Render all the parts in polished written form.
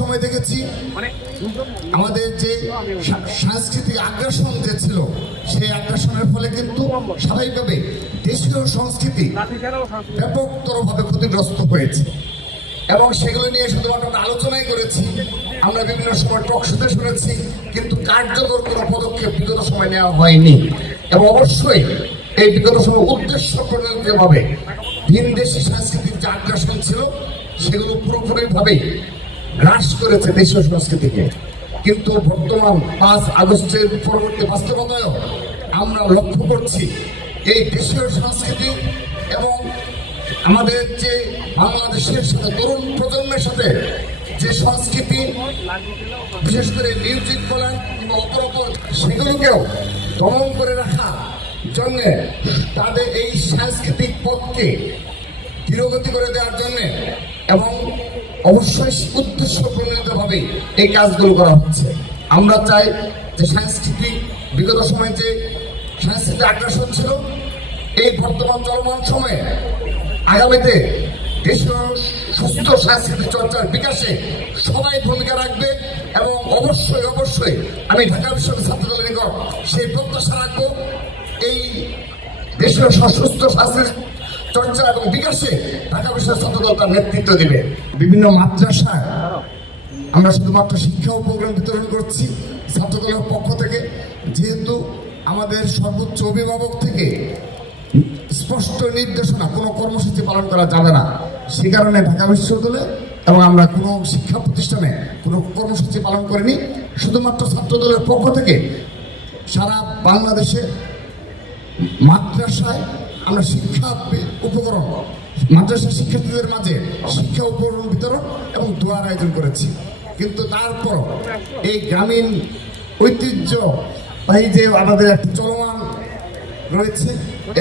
সময় দেখেছি আমাদের যে সাংস্কৃতিক আগ্রাসন যে ছিল সেই আগ্রাসনের ফলে কিন্তু স্বাভাবিকভাবে দেশীয় সংস্কৃতি ব্যাপকতরভাবে ক্ষতিগ্রস্ত হয়েছে এবং সেগুলো নিয়ে শুধুমাত্র আমরা আলোচনাই করেছি, আমরা বিভিন্ন সময় টকশোতে শুনেছি, কিন্তু কার্যকর কোনো পদক্ষেপ বিগত সময় নেওয়া হয়নি। এবং অবশ্যই এই বিগত সময় উদ্দেশ্য প্রণোদিতভাবে ভিনদেশি সাংস্কৃতিক যে আগ্রাসন ছিল সেগুলো পুরোপুরিভাবে হ্রাস করেছে দেশীয় সংস্কৃতিকে। কিন্তু বর্তমান 5 আগস্টের পরবর্তী বাস্তবতায়ও আমরা লক্ষ্য করছি এই দেশীয় সংস্কৃতি এবং আমাদের যে বাংলাদেশের সাথে তরুণ প্রজন্মের সাথে যে সংস্কৃতি, বিশেষ করে মিউজিক বলেন কিংবা অপর সেগুলোকেও দমন করে রাখা জন্য তাদের এই সাংস্কৃতিক পথকে ধীরগতি করে দেওয়ার জন্য এবং অবশ্যই উদ্দেশ্য প্রণোদিতভাবে এই কাজগুলো করা হচ্ছে। আমরা চাই যে সাংস্কৃতিক বিগত সময়ে যে সাংস্কৃতিক আগ্রাসন ছিল এই বর্তমান চলমান সময়ে আগামীতে দেশীয় সুস্থ সাংস্কৃতিক চর্চার বিকাশে সবাই ভূমিকা রাখবে এবং অবশ্যই অবশ্যই আমি ঢাকা বিশ্ববিদ্যালয়ের ছাত্রদলের নিকট সেই প্রত্যাশা রাখবো এই দেশীয় সুস্থ সাংস্কৃতিক চর্চা এবং বিকাশে ঢাকা বিশ্ববিদ্যালয়ের ছাত্রদল তার নেতৃত্ব দেবে। বিভিন্ন মাদ্রাসায় আমরা শুধুমাত্র শিক্ষা উপকরণ বিতরণ করছি ছাত্রদলের পক্ষ থেকে, যেহেতু আমাদের সর্বোচ্চ অভিভাবক থেকে স্পষ্ট নির্দেশনা কোনো কর্মসূচি পালন করা যাবে না, সে কারণে ঢাকা বিশ্ববিদ্যালয়ে এবং আমরা কোনো শিক্ষা প্রতিষ্ঠানে কোনো কর্মসূচি পালন করিনি। শুধুমাত্র ছাত্রদলের পক্ষ থেকে সারা বাংলাদেশে মাদ্রাসায় আমরা শিক্ষা উপকরণ মাদ্রাসা শিক্ষার্থীদের মাঝে শিক্ষা উপকরণ বিতরণ এবং দোয়ার আয়োজন করেছি। কিন্তু তারপর এই গ্রামীণ ঐতিহ্য যে আমাদের একটি চলমান রয়েছে,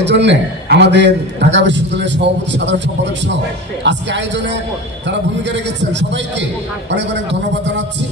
এজন্য আমাদের ঢাকা বিশ্ববিদ্যালয়ের সভাপতি সাধারণ সম্পাদক সহ আজকে আয়োজনে তারা ভূমিকা রেখেছেন, সবাইকে অনেক অনেক ধন্যবাদ জানাচ্ছি।